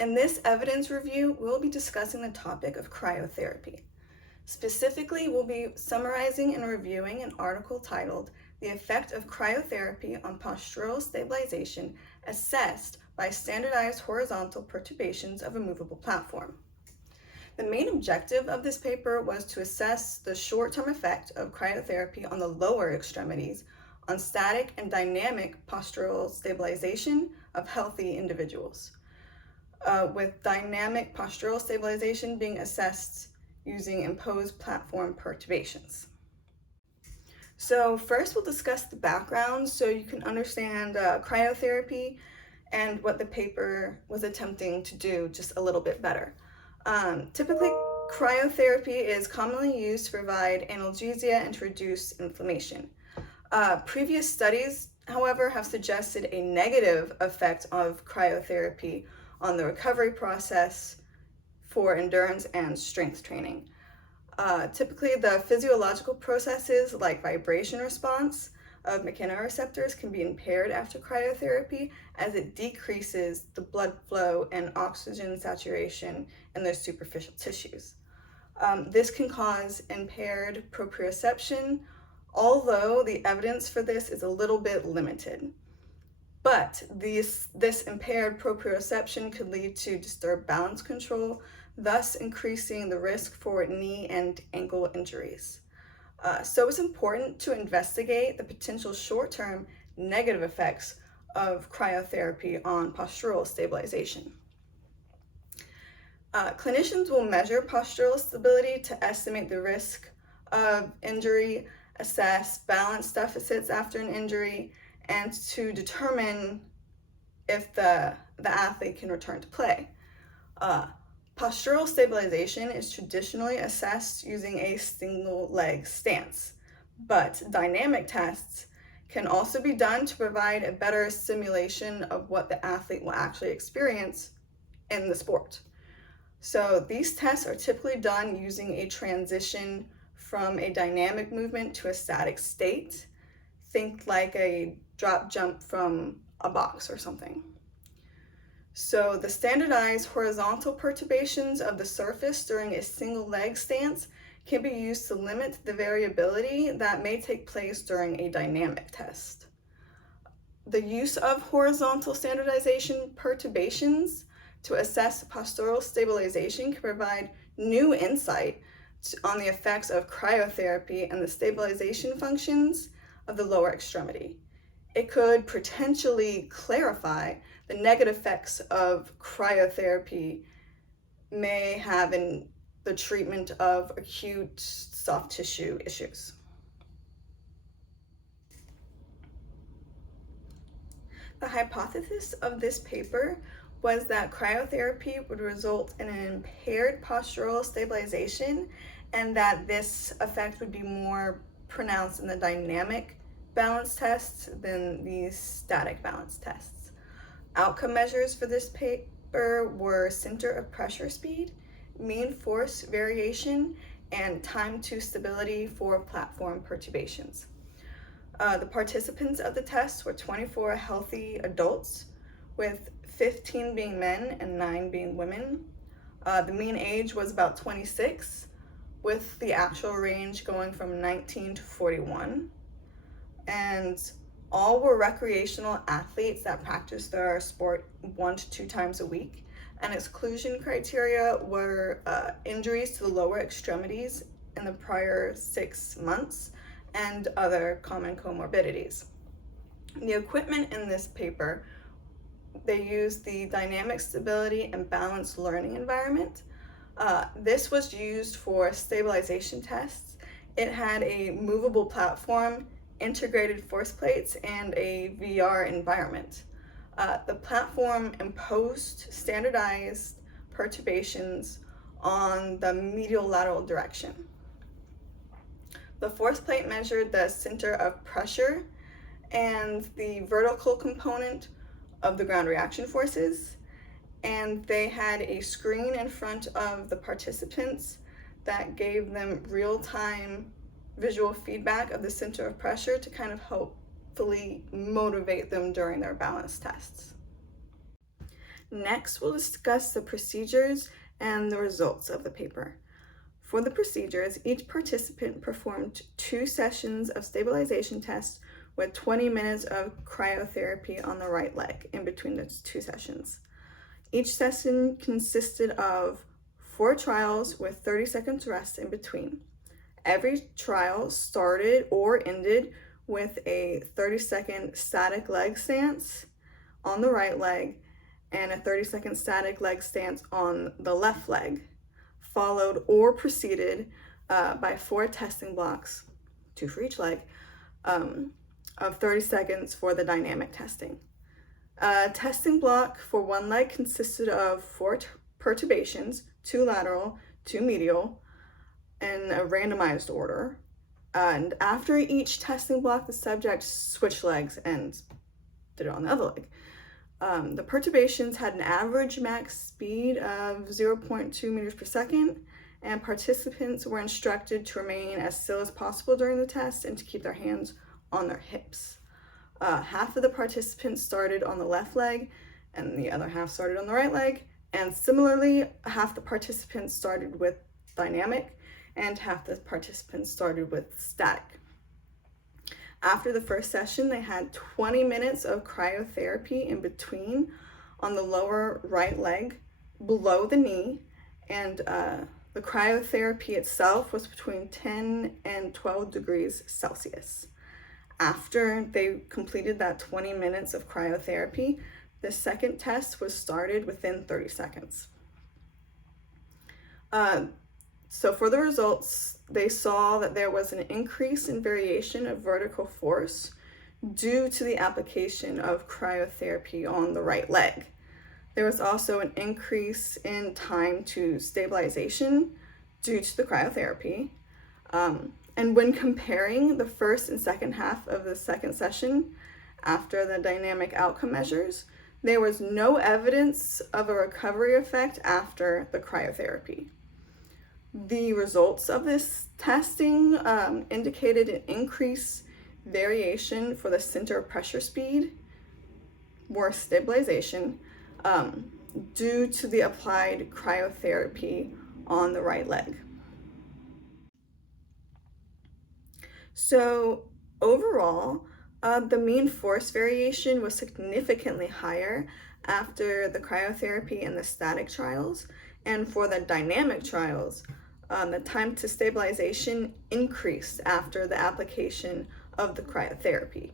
In this evidence review, we'll be discussing the topic of cryotherapy. Specifically, we'll be summarizing and reviewing an article titled "The Effect of Cryotherapy on Postural Stabilization Assessed by Standardized Horizontal Perturbations of a Movable Platform." The main objective of this paper was to assess the short-term effect of cryotherapy on the lower extremities on static and dynamic postural stabilization of healthy individuals, with dynamic postural stabilization being assessed using imposed platform perturbations. So first we'll discuss the background so you can understand cryotherapy and what the paper was attempting to do just a little bit better. Typically, cryotherapy is commonly used to provide analgesia and to reduce inflammation. Previous studies, however, have suggested a negative effect of cryotherapy on the recovery process for endurance and strength training. Typically, the physiological processes like vibration response of mechanoreceptors can be impaired after cryotherapy as it decreases the blood flow and oxygen saturation in those superficial tissues. This can cause impaired proprioception, although the evidence for this is a little bit limited. But this impaired proprioception could lead to disturbed balance control, thus increasing the risk for knee and ankle injuries. So it's important to investigate the potential short-term negative effects of cryotherapy on postural stabilization. Clinicians will measure postural stability to estimate the risk of injury, assess balance deficits after an injury, and to determine if the athlete can return to play. Postural stabilization is traditionally assessed using a single leg stance, but dynamic tests can also be done to provide a better simulation of what the athlete will actually experience in the sport. So these tests are typically done using a transition from a dynamic movement to a static state. Think like a drop jump from a box or something. So the standardized horizontal perturbations of the surface during a single leg stance can be used to limit the variability that may take place during a dynamic test. The use of horizontal standardization perturbations to assess postural stabilization can provide new insight on the effects of cryotherapy and the stabilization functions of the lower extremity. It could potentially clarify the negative effects of cryotherapy may have in the treatment of acute soft tissue issues. The hypothesis of this paper was that cryotherapy would result in an impaired postural stabilization and that this effect would be more pronounced in the dynamic balance tests than these static balance tests. Outcome measures for this paper were center of pressure speed, mean force variation, and time to stability for platform perturbations. The participants of the test were 24 healthy adults, with 15 being men and 9 being women. The mean age was about 26, with the actual range going from 19 to 41. And all were recreational athletes that practiced their sport 1 to 2 times a week. And exclusion criteria were injuries to the lower extremities in the prior 6 months and other common comorbidities. The equipment in this paper, they used the dynamic stability and balance learning environment. This was used for stabilization tests. It had a movable platform, integrated force plates, and a VR environment. The platform imposed standardized perturbations on the medial lateral direction. The force plate measured the center of pressure and the vertical component of the ground reaction forces, and they had a screen in front of the participants that gave them real-time visual feedback of the center of pressure to kind of hopefully motivate them during their balance tests. Next, we'll discuss the procedures and the results of the paper. For the procedures, each participant performed 2 sessions of stabilization tests with 20 minutes of cryotherapy on the right leg in between those 2 sessions. Each session consisted of 4 trials with 30 seconds rest in between. Every trial started or ended with a 30-second static leg stance on the right leg and a 30-second static leg stance on the left leg, followed or preceded by 4 testing blocks, 2 for each leg, of 30 seconds for the dynamic testing. Testing block for one leg consisted of 4 perturbations, 2 lateral, 2 medial, in a randomized order. And after each testing block, the subject switched legs and did it on the other leg. The perturbations had an average max speed of 0.2 meters per second, and participants were instructed to remain as still as possible during the test and to keep their hands on their hips. Half of the participants started on the left leg and the other half started on the right leg, and similarly, half the participants started with dynamic and half the participants started with static. After the first session, they had 20 minutes of cryotherapy in between on the lower right leg below the knee, and the cryotherapy itself was between 10 and 12 degrees Celsius. After they completed that 20 minutes of cryotherapy, the second test was started within 30 seconds. So for the results, they saw that there was an increase in variation of vertical force due to the application of cryotherapy on the right leg. There was also an increase in time to stabilization due to the cryotherapy. And when comparing the first and second half of the second session after the dynamic outcome measures, there was no evidence of a recovery effect after the cryotherapy. The results of this testing indicated an increased variation for the center of pressure speed, more stabilization, due to the applied cryotherapy on the right leg. So overall, the mean force variation was significantly higher after the cryotherapy and the static trials, and for the dynamic trials, the time to stabilization increased after the application of the cryotherapy.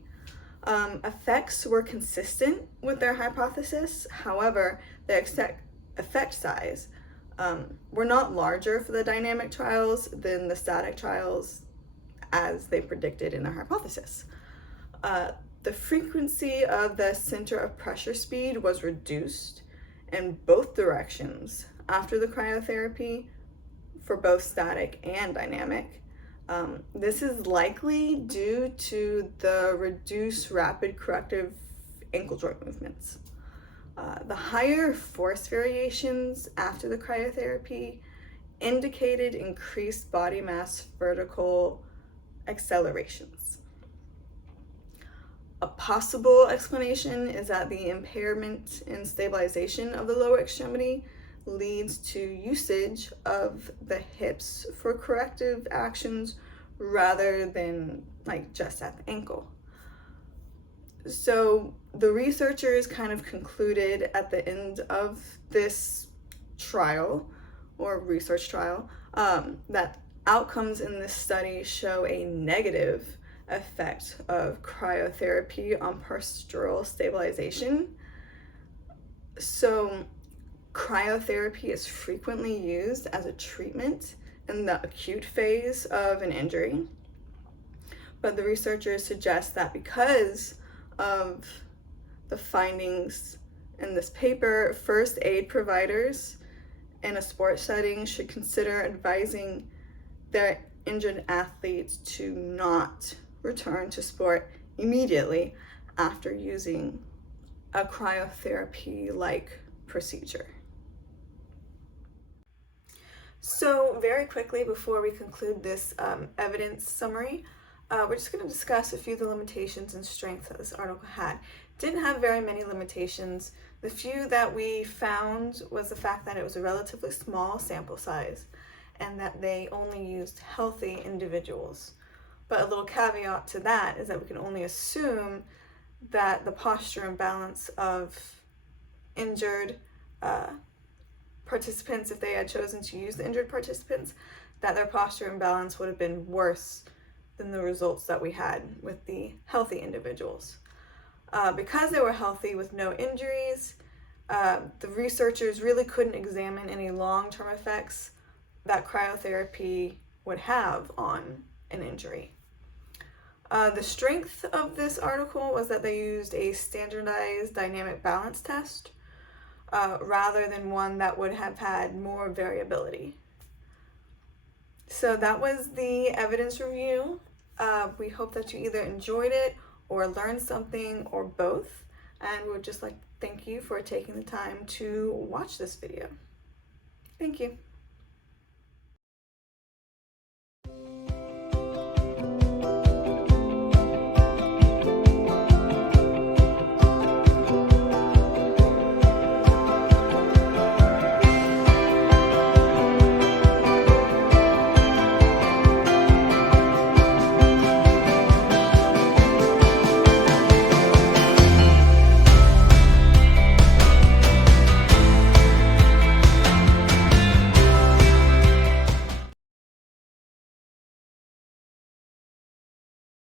Effects were consistent with their hypothesis. However, the effect size were not larger for the dynamic trials than the static trials as they predicted in their hypothesis. The frequency of the center of pressure speed was reduced in both directions after the cryotherapy for both static and dynamic. This is likely due to the reduced rapid corrective ankle joint movements. The higher force variations after the cryotherapy indicated increased body mass vertical accelerations. A possible explanation is that the impairment in stabilization of the lower extremity leads to usage of the hips for corrective actions rather than just at the ankle. So the researchers kind of concluded at the end of this trial or research trial that outcomes in this study show a negative effect of cryotherapy on postural stabilization. So cryotherapy is frequently used as a treatment in the acute phase of an injury, but the researchers suggest that because of the findings in this paper, first aid providers in a sports setting should consider advising their injured athletes to not return to sport immediately after using a cryotherapy-like procedure. So very quickly before we conclude this evidence summary, we're just going to discuss a few of the limitations and strengths that this article had. didn't have very many limitations. The few that we found was the fact that it was a relatively small sample size and that they only used healthy individuals. But a little caveat to that is that we can only assume that the posture and balance of injured participants, if they had chosen to use the injured participants, that their posture and balance would have been worse than the results that we had with the healthy individuals. Because they were healthy with no injuries, the researchers really couldn't examine any long-term effects that cryotherapy would have on an injury. The strength of this article was that they used a standardized dynamic balance test rather than one that would have had more variability. So that was the evidence review. We hope that you either enjoyed it or learned something or both. And we would just like to thank you for taking the time to watch this video. Thank you.